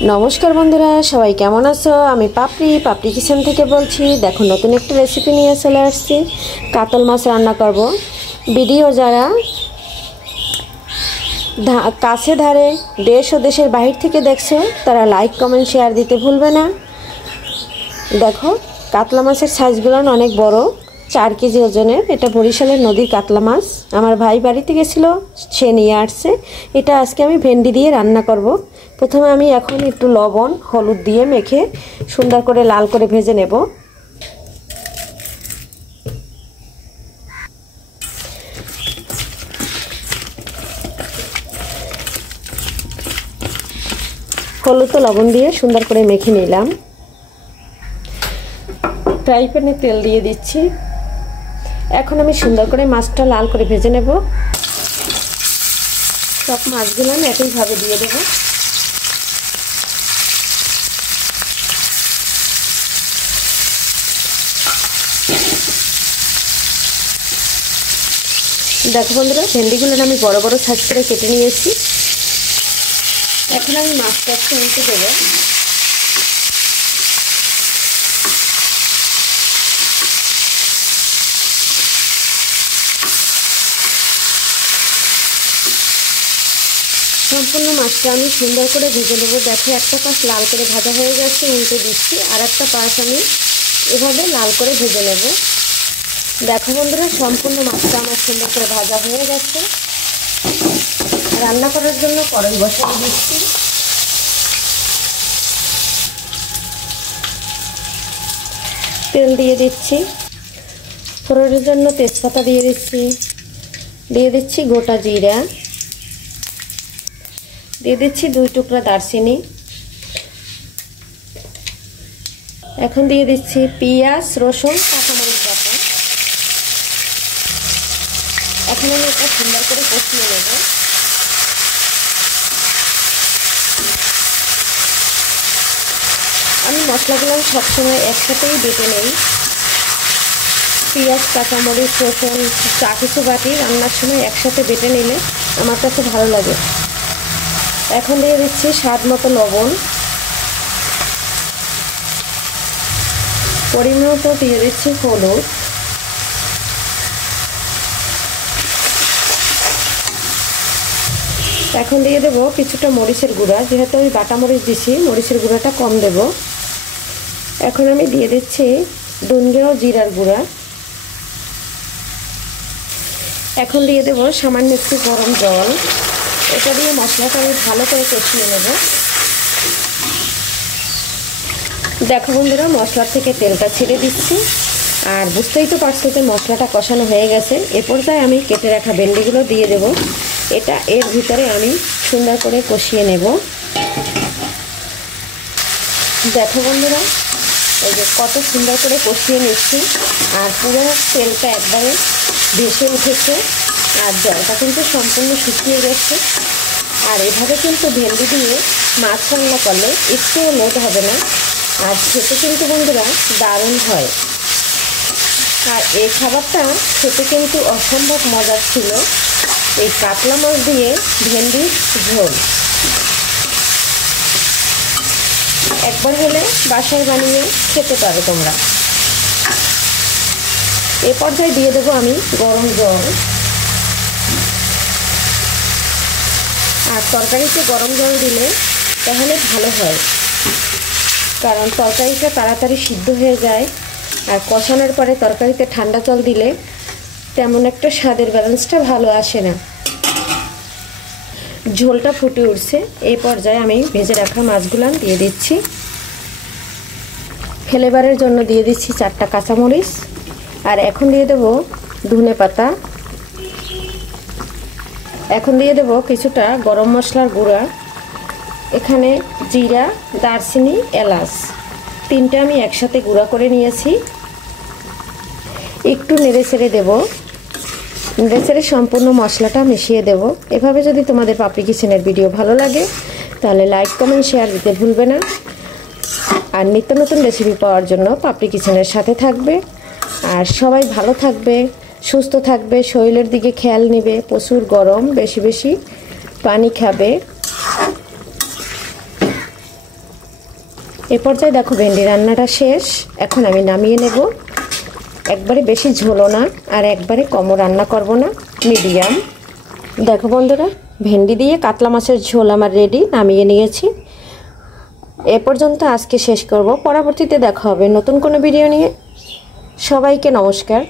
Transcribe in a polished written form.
नमस्कार बंधुरा सबाई केमन आछो। आमी पापड़ी किचेन थेके बोलছি। देखो नतून एक रेसिपि निये चले आसছি। कातल माछ रान्ना करब। भिडियो जारा काछे धारे देश और देशेर बाहिर थेके देखछो तारा लाइक कमेंट शेयर दिते भूलबे ना। देखो कातला माछेर साइजगुलो अनेक बड़ो, 4 केजी ओजनेर। एटा बरिशालेर नदीर कातला माछ। आमार भाई बाड़ीते गेछिलो, से निये आसছে। एटा आजके आमी भेंडी दिये रान्ना करब। प्रथमे आमी एखन एकटु लवण हलुद दिये मेखे सुंदर करे लाल करे भेजे नेब। हलुद तो लवण दिये सुंदर करे मेखे निलाम। फ्राई पैने तेल दिये दिচ্ছি। এখন আমি সুন্দর করে মাছটা লাল করে ভেজে নেব। সব মাছগুলো আমি একই ভাবে দিয়ে দেব। দেখো বন্ধুরা, ভেন্ডিগুলো আমি বড় বড় সাইজ করে কেটে নিয়েছি। এখন আমি মাছটা একটু উল্টে দেব। সম্পূর্ণ মাছটা আমি সুন্দর করে ভেজে নেব। দেখো একটা পাশ লাল করে ভাজা হয়ে গেছে, উল্টে দিচ্ছি। আর একটা পাশ আমি এভাবে লাল করে ভেজে নেব। দেখো বন্ধুরা, সম্পূর্ণ মাছটা আমার সুন্দর করে ভাজা হয়ে গেছে। রান্না করার জন্য কড়াই বসিয়ে দিচ্ছি। তেল দিয়ে দিচ্ছি। ফোড়নের জন্য তেজপাতা দিয়ে দিচ্ছি। দিয়ে দিচ্ছি গোটা জিরা। দিয়ে দিচ্ছি 2 টুকরা দারচিনি। এখন দিয়ে দিচ্ছি পেঁয়াজ, রসুন, কাঁচামরিচ বাটা। এখন আমি এটা সুন্দর করে কষিয়ে নেব। আমি মশলাগুলো সবসময় একসাথেই বেটে নেই। পেঁয়াজ, কাঁচামরিচ, রসুন যা কিছু বাটি রান্নার সময় একসাথে বেটে নিলে আমার কাছে ভালো লাগে। এখন দিয়ে দিচ্ছি স্বাদ মতো লবণ। পরিমাণ মতো দিয়ে দিচ্ছি হলুদ। এখন দিয়ে দেব কিছুটা মরিচের গুঁড়া। যেহেতু আমি বাটা মরিচ দিছি, মরিচের গুঁড়াটা কম দেব। এখন আমি দিয়ে দিচ্ছি ধনিয়া ও জিরার গুঁড়া। এখন দিয়ে দেব সামান্য একটু গরম জল। এটা দিয়ে মশলাটা আমি ভালো করে কষিয়ে নেব। দেখো বন্ধুরা, মশলা থেকে তেলটা ছেড়ে দিচ্ছি। আর বুঝতেই তো পারছো যে মশলাটা কষানো হয়ে গেছে। এ পর্যায়ে আমি কেটে রাখা ভেন্ডিগুলো দিয়ে দেব। এটা এর ভিতরে আমি সুন্দর করে কষিয়ে নেব। দেখো বন্ধুরা, এই যে কত সুন্দর করে কষিয়ে নিচ্ছি। আর পুরো তেলটা একবারে ভেসে উঠেছে। আর জলটা কিন্তু সম্পূর্ণ শুকিয়ে গেছে। আর এভাবে কিন্তু ভেন্ডি দিয়ে মাছ রান্না করলে একটুও লোড হবে না। আর খেতে কিন্তু বন্ধুরা দারুণ হয়। আর এই খাবারটা খেতে কিন্তু অসম্ভব মজার ছিল। এই কাতলা মাছ দিয়ে ভেন্ডির ঝোল একবার হলে বাসায় বানিয়ে খেতে পারো তোমরা। এ পর্যায়ে দিয়ে দেবো আমি গরম জল। আর তরকারিতে গরম জল দিলে তাহলে ভালো হয়, কারণ তরকারিটা তাড়াতাড়ি সিদ্ধ হয়ে যায়। আর কষানোর পরে তরকারিতে ঠান্ডা জল দিলে তেমন একটা স্বাদের ব্যালেন্সটা ভালো আসে না। ঝোলটা ফুটে উঠছে। এই পর্যায়ে আমি ভেজে রাখা মাছগুলো দিয়ে দিচ্ছি। ফ্লেভারের জন্য দিয়ে দিচ্ছি 4টা কাঁচামরিচ। আর এখন দিয়ে দেব ধনে পাতা। এখন দিয়ে দেব কিছুটা গরম মশলার গুঁড়া। এখানে জিরা, দারচিনি, এলাচ 3টে আমি একসাথে গুঁড়া করে নিয়েছি। একটু নেড়ে চেড়ে দেব। নেড়ে চেড়ে সম্পূর্ণ মশলাটা মিশিয়ে দেব। এভাবে যদি তোমাদের পাপড়ি কিচেনের ভিডিও ভালো লাগে তাহলে লাইক কমেন্ট শেয়ার দিতে ভুলবে না। আর নিত্য নতুন রেসিপি পাওয়ার জন্য পাপড়ি কিচেনের সাথে থাকবে। আর সবাই ভালো থাকবে, সুস্থ থাকবে, শরীরের দিকে খেয়াল নেবে। প্রচুর গরম, বেশি বেশি পানি খাবে। এ পর্যায়ে দেখো ভেন্ডি রান্নাটা শেষ। এখন আমি নামিয়ে নেব। একবারে বেশি ঝোলও না আর একবারে কমও রান্না করব না, মিডিয়াম। দেখো বন্ধুরা, ভেন্ডি দিয়ে কাতলা মাছের ঝোল আমার রেডি, নামিয়ে নিয়েছি। এ পর্যন্ত আজকে শেষ করব। পরবর্তীতে দেখা হবে নতুন কোনো ভিডিও নিয়ে। সবাইকে নমস্কার।